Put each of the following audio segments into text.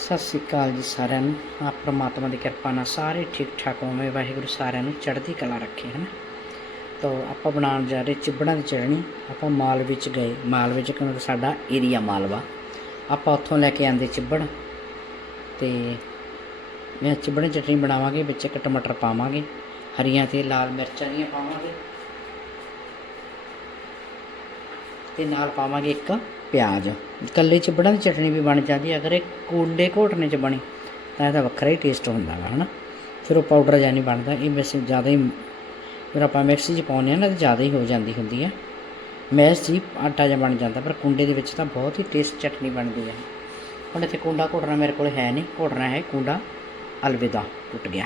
ਸਤਿ ਸ੍ਰੀ ਅਕਾਲ ਜੀ ਸਾਰਿਆਂ ਨੂੰ। ਆਪ ਪ੍ਰਮਾਤਮਾ ਦੀ ਕਿਰਪਾ ਨਾਲ ਸਾਰੇ ਠੀਕ ਠਾਕ ਹੋਵੇ। ਵਾਹਿਗੁਰੂ ਸਾਰਿਆਂ ਨੂੰ ਚੜ੍ਹਦੀ ਕਲਾ ਰੱਖੇ ਹਨ ਤਾਂ ਆਪਾਂ ਬਣਾਉਣ ਜਾ ਰਹੇ ਚਿਬੜਾਂ ਦੀ ਚਟਣੀ ਆਪਾਂ ਮਾਲ ਵਿੱਚ ਗਏ। ਮਾਲ ਵਿੱਚ ਕਿਉਂਕਿ ਸਾਡਾ ਏਰੀਆ ਮਾਲਵਾ ਆਪਾਂ ਉੱਥੋਂ ਲੈ ਕੇ ਆਂਦੇ ਚਿਬੜ। ਤੇ ਮੈਂ ਚਿਬੜਾਂ ਦੀ ਚਟਣੀ ਬਣਾਵਾਂਗੇ, ਵਿੱਚ ਇੱਕ ਟਮਾਟਰ ਪਾਵਾਂਗੇ। ਹਰੀਆਂ ਤੇ ਲਾਲ ਮਿਰਚਾਂ ਦੀਆਂ ਪਾਵਾਂਗੇ। ਤੇ ਨਾਲ ਪਾਵਾਂਗੇ ਇੱਕ ਪਿਆਜ਼। ਇਕੱਲੇ ਚਿਬੜਾਂ ਦੀ ਚਟਨੀ ਵੀ ਬਣ ਜਾਂਦੀ ਹੈ ਅਗਰ ਇਹ ਕੂਲੇ ਘੋਟਨੇ ਚ ਬਣੀ, ਤਾਂ ਇਹਦਾ ਵੱਖਰਾ ਹੀ ਟੇਸਟ ਹੁੰਦਾ ਵਾ, ਹਨਾ? ਫਿਰ ਉਹ ਪਾਊਡਰ ਜਿਹਾ ਨਹੀਂ ਬਣਦਾ, ਇਹ ਵੈਸੇ ਜ਼ਿਆਦਾ ਹੀ, ਫਿਰ ਆਪਾਂ ਮਿਕਸੀ 'ਚ ਪਾਉਂਦੇ ਆ ਨਾ, ਤਾਂ ਜ਼ਿਆਦਾ ਹੀ ਹੋ ਜਾਂਦੀ ਹੁੰਦੀ ਹੈ ਮੈਸ ਜੀ ਆਟਾ ਜਿਹਾ ਬਣ ਜਾਂਦਾ, ਪਰ ਕੁੰਡੇ ਦੇ ਵਿੱਚ ਤਾਂ ਬਹੁਤ ਹੀ ਟੇਸਟ ਚਟਨੀ ਬਣਦੀ ਹੈ ਹੁਣ ਇੱਥੇ ਕੁੰਡਾ ਘੋਟਣਾ ਮੇਰੇ ਕੋਲ ਹੈ ਨਹੀਂ, ਘੋਟਣਾ ਹੈ ਕੁੰਡਾ ਅਲਵਿਦਾ, ਟੁੱਟ ਗਿਆ।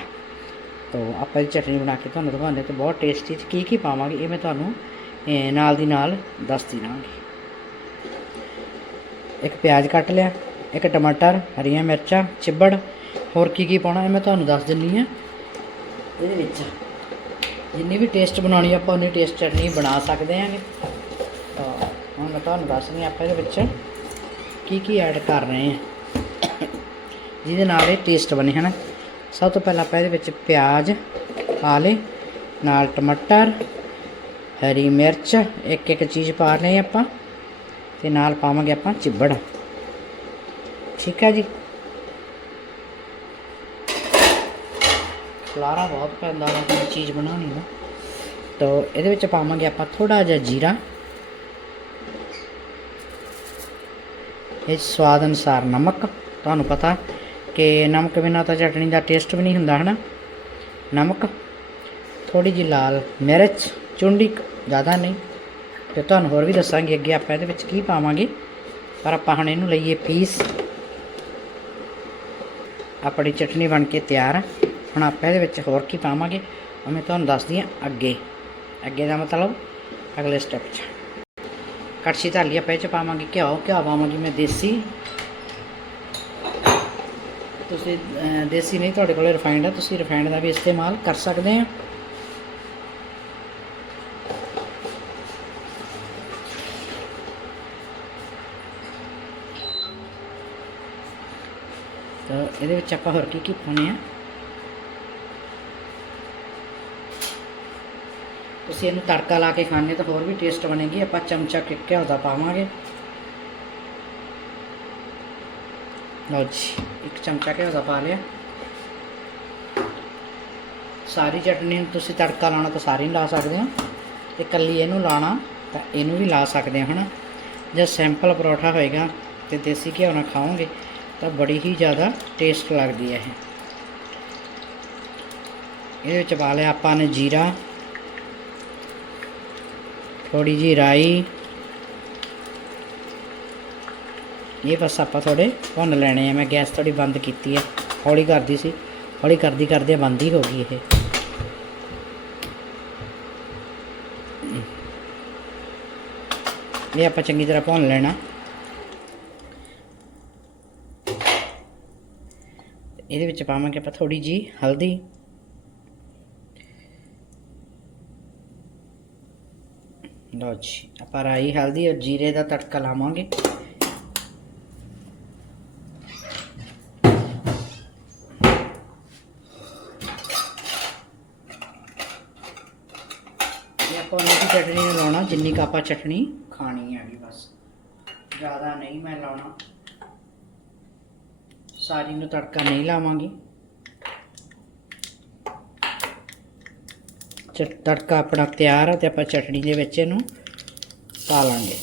ਤੋ ਆਪਾਂ ਇਹ ਚਟਨੀ ਬਣਾ ਕੇ ਤੁਹਾਨੂੰ ਦਿਖਾਉਂਦੇ ਤੇ ਬਹੁਤ ਟੇਸਟੀ ਕੀ ਕੀ ਪਾਵਾਂਗੇ, ਇਹ ਮੈਂ ਤੁਹਾਨੂੰ ਨਾਲ ਦੀ ਨਾਲ ਦੱਸਦੀ ਰਹਾਂਗੀ ਇੱਕ ਪਿਆਜ਼ ਕੱਟ ਲਿਆ, ਇੱਕ ਟਮਾਟਰ, ਹਰੀਆਂ ਮਿਰਚਾਂ, ਚਿੱਬੜ। ਹੋਰ ਕੀ ਕੀ ਪਾਉਣਾ ਇਹ ਮੈਂ ਤੁਹਾਨੂੰ ਦੱਸ ਦਿੰਨੀ ਆ। ਇਹਦੇ ਵਿੱਚ ਜਿੰਨੀ ਵੀ ਟੇਸਟ ਬਣਾਉਣੀ ਆਪਾਂ ਉਨੀ ਟੇਸਟ ਚਟਨੀ ਬਣਾ ਸਕਦੇ ਆਂਗੇ ਤਾਂ ਹੁਣ ਮੈਂ ਤੁਹਾਨੂੰ ਦੱਸਣੀ ਆਪਾਂ ਇਹਦੇ ਵਿੱਚ ਕੀ ਕੀ ਐਡ ਕਰ ਰਹੇ ਹਾਂ ਜਿਹਦੇ ਨਾਲ ਇਹ ਟੇਸਟ ਬਣੇ, ਹਨਾ। ਸਭ ਤੋਂ ਪਹਿਲਾਂ ਆਪਾਂ ਇਹਦੇ ਵਿੱਚ ਪਿਆਜ਼ ਪਾ ਲਏ, ਨਾਲ ਟਮਾਟਰ, ਹਰੀ ਮਿਰਚ ਇੱਕ ਇੱਕ ਚੀਜ਼ ਪਾ ਰਹੇ ਆਪਾਂ। ਤੇ ਨਾਲ ਪਾਵਾਂਗੇ ਆਪਾਂ ਚਿੱਬੜ। ਠੀਕ ਹੈ ਜੀ। ਖਲਾਰਾ ਬਹੁਤ ਪੈਂਦਾ ਵਾ, ਕੋਈ ਚੀਜ਼ ਬਣਾਉਣੀ ਨਾ। ਤਾਂ ਇਹਦੇ ਵਿੱਚ ਪਾਵਾਂਗੇ ਆਪਾਂ ਥੋੜਾ ਜਿਹਾ ਜੀਰਾ। ਇਹ ਸਵਾਦ ਅਨੁਸਾਰ ਨਮਕ। ਤੁਹਾਨੂੰ ਪਤਾ ਕਿ ਨਮਕ ਬਿਨਾਂ ਤਾਂ ਚਟਣੀ ਦਾ ਟੇਸਟ ਵੀ ਨਹੀਂ ਹੁੰਦਾ, ਹਨਾ? ਨਮਕ ਥੋੜੀ ਜਿਹੀ ਲਾਲ ਮਿਰਚ, ਚੁੰਡੀ ਜ਼ਿਆਦਾ ਨਹੀਂ। ਤੇ ਤੁਹਾਨੂੰ ਹੋਰ ਵੀ ਦੱਸਾਂਗੇ ਅੱਗੇ ਆਪਾਂ ਇਹਦੇ ਵਿੱਚ ਕੀ ਪਾਵਾਂਗੇ। ਪਰ ਆਪਾਂ ਹੁਣ ਇਹਨੂੰ ਲਈਏ ਪੀਸ। ਆਪਣੀ ਚਟਨੀ ਬਣ ਕੇ ਤਿਆਰ ਆ। ਹੁਣ ਆਪਾਂ ਇਹਦੇ ਵਿੱਚ ਹੋਰ ਕੀ ਪਾਵਾਂਗੇ, ਉਹ ਮੈਂ ਤੁਹਾਨੂੰ ਦੱਸਦੀ ਹਾਂ ਅੱਗੇ। ਅੱਗੇ ਦਾ ਮਤਲਬ ਅਗਲੇ ਸਟੈਪ 'ਚ। ਕੜਛੀ ਧਾਲੀ ਆਪਾਂ ਇਹ 'ਚ ਪਾਵਾਂਗੇ, ਘਿਓ। ਘਿਓ ਪਾਵਾਂਗੀ ਮੈਂ ਦੇਸੀ। ਤੁਸੀਂ ਦੇਸੀ ਨਹੀਂ, ਤੁਹਾਡੇ ਕੋਲ ਰਿਫਾਈਂਡ ਹੈ ਤੁਸੀਂ ਰਿਫਾਈਂਡ ਦਾ ਵੀ ਇਸਤੇਮਾਲ ਕਰ ਸਕਦੇ ਆ। ਤਾਂ ਇਹਦੇ ਵਿੱਚ ਆਪਾਂ ਹੋਰ ਕੀ ਕੀ ਪਾਉਣੇ ਆ? ਤੁਸੀਂ ਇਹਨੂੰ ਤੜਕਾ ਲਾ ਕੇ ਖਾਣੇ ਤਾਂ ਹੋਰ ਵੀ ਟੇਸਟ ਬਣੇਗੀ, ਆਪਾਂ ਚਮਚਾ ਕਿ ਘਿਓ ਦਾ ਪਾਵਾਂਗੇ। ਲਓ ਜੀ, ਇੱਕ ਚਮਚਾ ਘਿਓ ਦਾ ਪਾ ਲਿਆ। ਸਾਰੀ ਚਟਨੀ ਨੂੰ ਤੁਸੀਂ ਤੜਕਾ ਲਾਉਣਾ ਤਾਂ ਸਾਰੀ ਲਾ ਸਕਦੇ ਹੋ। ਤੇ ਕੱਲੀ ਇਹਨੂੰ ਲਾਣਾ ਤਾਂ ਇਹਨੂੰ ਵੀ ਲਾ ਸਕਦੇ ਹੋ, ਹਨਾ? ਜੇ ਸਿੰਪਲ ਪਰੌਠਾ ਹੋਏਗਾ ਤੇ ਦੇਸੀ ਘਿਓ ਨਾਲ ਖਾਓਗੇ ਤਾਂ ਬੜੀ ਹੀ ਜ਼ਿਆਦਾ ਟੇਸਟ ਲੱਗਦੀ ਹੈ ਇਹ। ਇਹਦੇ ਵਿੱਚ ਪਾ ਲਿਆ ਆਪਾਂ ਨੇ ਜੀਰਾ ਥੋੜੀ ਜੀ ਰਾਈ। ਇਹ ਬਸ ਆਪਾਂ ਥੋੜੇ ਭੁੰਨ ਲੈਣੇ ਆ। ਮੈਂ ਗੈਸ ਥੋੜੀ ਬੰਦ ਕੀਤੀ ਹੈ ਹੌਲੀ ਕਰਦੀ ਸੀ। ਹੌਲੀ ਕਰਦੀ ਕਰਦੇ ਬੰਦ ਹੀ ਹੋ ਗਈ ਇਹ। ਇਹ ਆਪਾਂ ਚੰਗੀ ਤਰ੍ਹਾਂ ਭੁੰਨ ਲੈਣਾ। ਇਹਦੇ ਵਿੱਚ ਪਾਵਾਂਗੇ ਆਪਾਂ ਥੋੜੀ ਜੀ ਹਲਦੀ। ਲਓ ਜੀ, ਆਪਾਂ ਰਾਈ ਹਲਦੀ ਔਰ ਜੀਰੇ ਦਾ ਤੜਕਾ ਲਾਵਾਂਗੇ। ਆਪਾਂ ਉਨੀ ਕੁ ਚਟਣੀ ਨੂੰ ਲਾਉਣਾ, ਜਿੰਨੀ ਕੁ ਆਪਾਂ ਚਟਣੀ ਖਾਣੀ ਹੈਗੀ ਬਸ। ਜ਼ਿਆਦਾ ਨਹੀਂ ਮੈਂ ਲਾਉਣਾ। ਸਾਰੀ ਨੂੰ ਤੜਕਾ ਨਹੀਂ ਲਾਵਾਂਗੀ। ਚ ਤੜਕਾ ਆਪਣਾ ਤਿਆਰ ਆ ਤੇ ਆਪਾਂ ਚਟਣੀ ਦੇ ਵਿੱਚ ਇਹਨੂੰ ਪਾ ਲਾਂਗੇ।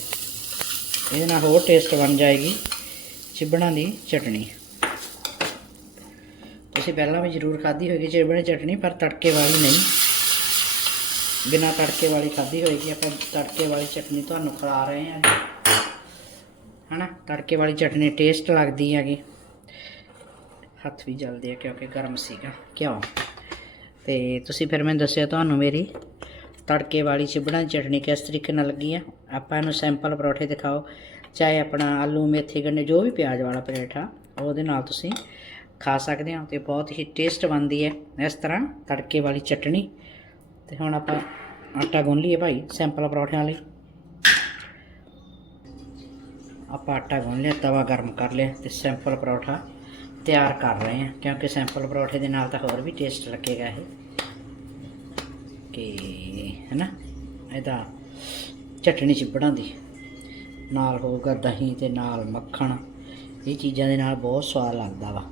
ਇਹਦੇ ਨਾਲ ਹੋਰ ਟੇਸਟ ਬਣ ਜਾਏਗੀ ਚਿਬੜਾਂ ਦੀ ਚਟਣੀ ਤੁਸੀਂ ਪਹਿਲਾਂ ਵੀ ਜ਼ਰੂਰ ਖਾਧੀ ਹੋਏਗੀ ਚਿਬੜਾਂ ਦੀ ਚਟਣੀ ਪਰ ਤੜਕੇ ਵਾਲੀ ਨਹੀਂ। ਬਿਨਾਂ ਤੜਕੇ ਵਾਲੀ ਖਾਧੀ ਹੋਏਗੀ, ਆਪਾਂ ਤੜਕੇ ਵਾਲੀ ਚਟਨੀ ਤੁਹਾਨੂੰ ਖਿਲਾ ਰਹੇ ਹਾਂ। ਜੀ ਹਨਾ? ਤੜਕੇ ਵਾਲੀ ਚਟਨੀ ਟੇਸਟ ਲੱਗਦੀ ਹੈਗੀ। ਹੱਥ ਵੀ ਜਲਦੇ ਆ ਕਿਉਂਕਿ ਗਰਮ ਸੀਗਾ। ਕਿਉਂ ਤੇ ਤੁਸੀਂ ਫਿਰ ਮੈਨੂੰ ਦੱਸਿਆ ਤੁਹਾਨੂੰ ਮੇਰੀ ਤੜਕੇ ਵਾਲੀ ਚਿਬੜਾਂ ਦੀ ਚਟਨੀ ਕਿਸ ਤਰੀਕੇ ਨਾਲ ਲੱਗੀ ਆ। ਆਪਾਂ ਇਹਨੂੰ ਸੈਂਪਲ ਪਰੌਠੇ ਦਿਖਾਓ। ਚਾਹੇ ਆਪਣਾ ਆਲੂ, ਮੇਥੀ, ਗੰਨੇ, ਜੋ ਵੀ ਪਿਆਜ਼ ਵਾਲਾ ਪਰੌਠਾ, ਉਹਦੇ ਨਾਲ ਤੁਸੀਂ ਖਾ ਸਕਦੇ ਹੋ ਤੇ ਬਹੁਤ ਹੀ ਟੇਸਟ ਬਣਦੀ ਹੈ ਇਸ ਤਰ੍ਹਾਂ ਤੜਕੇ ਵਾਲੀ ਚਟਣੀ ਤੇ ਹੁਣ ਆਪਾਂ ਆਟਾ ਗੁੰਨ ਲਈਏ ਭਾਈ ਸੈਂਪਲ ਪਰੌਠਿਆਂ ਲਈ। ਆਪਾਂ ਆਟਾ ਗੁੰਨ ਲਿਆ, ਤਵਾ ਗਰਮ ਕਰ ਲਿਆ ਤੇ ਸਿੰਪਲ ਪਰੌਠਾ ਤਿਆਰ ਕਰ ਰਹੇ ਹਾਂ, ਕਿਉਂਕਿ ਸੈਂਪਲ ਪਰੌਠੇ ਦੇ ਨਾਲ ਤਾਂ ਹੋਰ ਵੀ ਟੇਸਟ ਲੱਗੇਗਾ ਇਹ। ਕਿ, ਹੈਨਾ, ਇਹਦਾ ਚਟਣੀ ਚਿੱਬੜਾਂ ਦੀ ਨਾਲ ਹੋਊਗਾ ਦਹੀਂ ਤੇ ਨਾਲ ਮੱਖਣ। ਇਹ ਚੀਜ਼ਾਂ ਦੇ ਨਾਲ ਬਹੁਤ ਸਵਾਦ ਲੱਗਦਾ ਵਾ।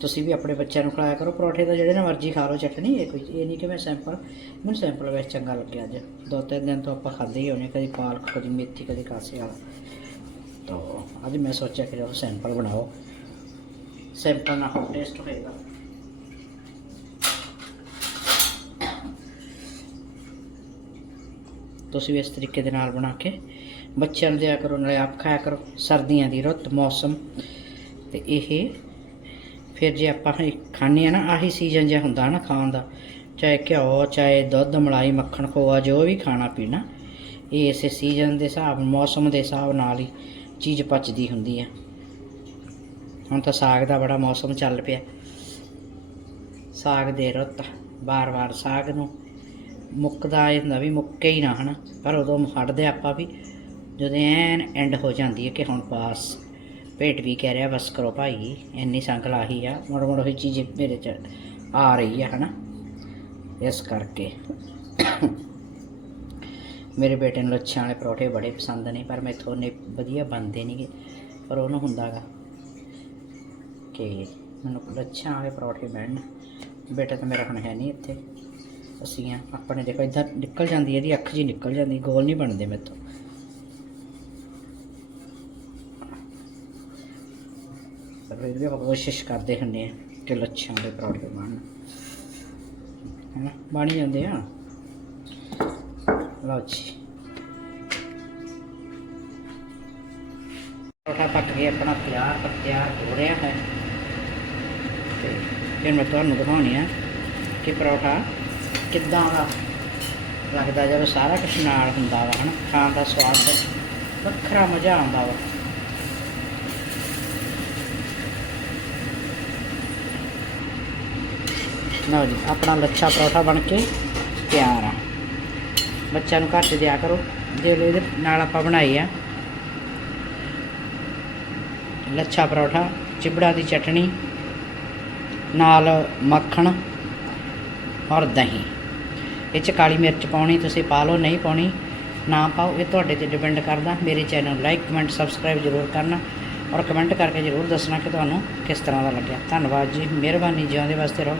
ਤੁਸੀਂ ਵੀ ਆਪਣੇ ਬੱਚਿਆਂ ਨੂੰ ਖਿਲਾਇਆ ਕਰੋ ਪਰੌਠੇ ਦਾ, ਜਿਹੜੇ ਨਾ ਮਰਜ਼ੀ ਖਾ ਲਓ ਚਟਨੀ ਇਹ ਕੋਈ, ਇਹ ਨਹੀਂ ਕਿ ਮੈਂ ਸੈਂਪਲ ਮੈਨੂੰ ਸੈਂਪਲ ਵਿੱਚ ਚੰਗਾ ਲੱਗਿਆ ਅੱਜ। ਦੋ ਤਿੰਨ ਦਿਨ ਤੋਂ ਆਪਾਂ ਖਾਂਦੇ ਹੀ ਹੋਣੇ ਕਦੀ ਪਾਲਕ, ਕਦੀ ਮੇਥੀ, ਕਦੀ ਕਾਸੇ ਵਾਲਾ। ਤਾਂ, ਅੱਜ ਮੈਂ ਸੋਚਿਆ ਕਿ ਉਹ ਸੈਂਪਲ ਬਣਾਓ। ਸਿੰਪਲ ਨਾਲ ਹੋਰ ਟੇਸਟ ਹੋਏਗਾ। ਤੁਸੀਂ ਵੀ ਇਸ ਤਰੀਕੇ ਦੇ ਨਾਲ ਬਣਾ ਕੇ ਬੱਚਿਆਂ ਨੂੰ ਦਿਆ ਕਰੋ, ਨਾਲੇ ਆਪ ਖਾਇਆ ਕਰੋ। ਸਰਦੀਆਂ ਦੀ ਰੁੱਤ, ਮੌਸਮ। ਤੇ ਇਹ ਫਿਰ ਜੇ ਆਪਾਂ ਇਹ ਖਾਂਦੇ ਆ ਨਾ, ਆਹੀ ਸੀਜ਼ਨ ਜਿਹਾ ਹੁੰਦਾ ਨਾ ਖਾਣ ਦਾ। ਚਾਹੇ ਘਿਓ, ਚਾਹੇ ਦੁੱਧ, ਮਲਾਈ, ਮੱਖਣ, ਖੋਆ, ਜੋ ਵੀ ਖਾਣਾ ਪੀਣਾ, ਇਹ ਇਸੇ ਸੀਜ਼ਨ ਦੇ ਹਿਸਾਬ, ਮੌਸਮ ਦੇ ਹਿਸਾਬ ਨਾਲ ਹੀ ਚੀਜ਼ ਪਚਦੀ ਹੁੰਦੀ ਹੈ। ਹੁਣ ਤਾਂ ਸਾਗ ਦਾ ਬੜਾ ਮੌਸਮ ਚੱਲ ਪਿਆ। ਸਾਗ ਦੇ ਰੁੱਤ ਬਾਰ-ਬਾਰ ਸਾਗ ਨੂੰ। ਮੁੱਕਦਾ ਇਹ ਹੁੰਦਾ ਵੀ ਮੁੱਕੇ ਹੀ ਨਾ, ਹਨਾ। ਪਰ ਉਦੋਂ ਹਟਦੇ ਆਪਾਂ ਵੀ, ਜਦੋਂ ਐਨ ਐਂਡ ਹੋ ਜਾਂਦੀ ਹੈ ਕਿ ਹੁਣ ਪਾਸ ਭੇਟ ਵੀ ਕਹਿ ਰਿਹਾ, ਬਸ ਕਰੋ ਭਾਈ, ਇੰਨੀ ਸੰਗ ਲਾਹੀ ਆ ਮੋੜ ਮੋੜ ਹੋਈ ਚੀਜ਼ ਮੇਰੇ ਚ ਆ ਰਹੀ ਆ, ਹਨਾ। ਇਸ ਕਰਕੇ ਮੇਰੇ ਬੇਟੇ ਨੂੰ ਲੱਛਾਂ ਵਾਲੇ ਪਰੌਠੇ ਬੜੇ ਪਸੰਦ ਨੇ, ਪਰ ਮੈਥੋਂ ਨੇ ਵਧੀਆ ਬਣਦੇ ਨਹੀਂਗੇ ਪਰ ਉਹਨੂੰ ਹੁੰਦਾਗਾ। ਕਿ ਮੈਨੂੰ ਲੱਛਾਂ ਵਾਲੇ ਪਰੌਠੇ ਮਿਲਣ। ਬੇਟਾ ਤਾਂ ਮੇਰਾ ਹੁਣ ਹੈ ਨਹੀਂ ਇੱਥੇ। ਅਸੀਂ ਆ, ਆਪਣੇ ਦੇਖੋ ਇਦਾਂ ਨਿਕਲ ਜਾਂਦੀ ਇਹਦੀ ਅੱਖ ਜੀ ਨਿਕਲ ਜਾਂਦੀ, ਗੋਲ ਨਹੀਂ ਬਣਦੇ ਮੇਥੋਂ ਪਰ ਫਿਰ ਵੀ ਆਪਾਂ ਕੋਸ਼ਿਸ਼ ਕਰਦੇ ਹੁੰਦੇ ਆ ਕਿ ਲੱਛਾਂ ਦੇ ਪਰੌਠੇ ਬਣਨ। ਹੈ ਬਣ ਹੀ ਜਾਂਦੇ ਆ। ਲਓ ਜੀ। ਪਰੌਠਾ ਪੱਕ ਗਿਆ, ਆਪਣਾ ਤਿਆਰ ਤਿਆਰ ਹੋ ਰਿਹਾ ਹੈ। ਤੇ ਫਿਰ ਮੈਂ ਤੁਹਾਨੂੰ ਦਿਖਾਉਣੀ ਆ ਕਿ ਪਰੌਠਾ ਕਿੱਦਾਂ ਦਾ ਲੱਗਦਾ, ਜਦੋਂ ਸਾਰਾ ਕੁਛ ਨਾਲ ਹੁੰਦਾ ਵਾ, ਹਨਾ? ਖਾਣ ਦਾ ਸਵਾਦ ਵੱਖਰਾ ਮਜ਼ਾ ਆਉਂਦਾ ਵਾ। ਲਓ ਜੀ, ਆਪਣਾ ਲੱਛਾ ਪਰੌਠਾ ਬਣ ਕੇ ਤਿਆਰ ਆ। ਬੱਚਿਆਂ ਨੂੰ ਘਰ 'ਚ ਦਿਆ ਕਰੋ, ਜੇ ਇਹਦੇ ਨਾਲ ਆਪਾਂ ਬਣਾਈ ਆ। ਲੱਛਾ ਪਰੌਠਾ, ਚਿਬੜਾ ਦੀ ਚਟਣੀ ਨਾਲ ਮੱਖਣ ਔਰ ਦਹੀਂ। ਇਹ 'ਚ ਕਾਲੀ ਮਿਰਚ ਪਾਉਣੀ, ਤੁਸੀਂ ਪਾ ਲਓ, ਨਹੀਂ ਪਾਉਣੀ, ਨਾ ਪਾਓ। ਇਹ ਤੁਹਾਡੇ ਤੇ ਡਿਪੈਂਡ ਕਰਦਾ। ਮੇਰੇ ਚੈਨਲ ਨੂੰ ਲਾਈਕ ਕਮੈਂਟ ਸਬਸਕ੍ਰਾਈਬ ਜ਼ਰੂਰ ਕਰਨਾ ਔਰ ਕਮੈਂਟ ਕਰਕੇ ਜ਼ਰੂਰ ਦੱਸਣਾ ਕਿ ਤੁਹਾਨੂੰ ਕਿਸ ਤਰ੍ਹਾਂ ਦਾ ਲੱਗਿਆ। ਧੰਨਵਾਦ ਜੀ। ਮਿਹਰਬਾਨੀ ਜਿਉਂਦੇ ਵਾਸਤੇ ਰਹੋ।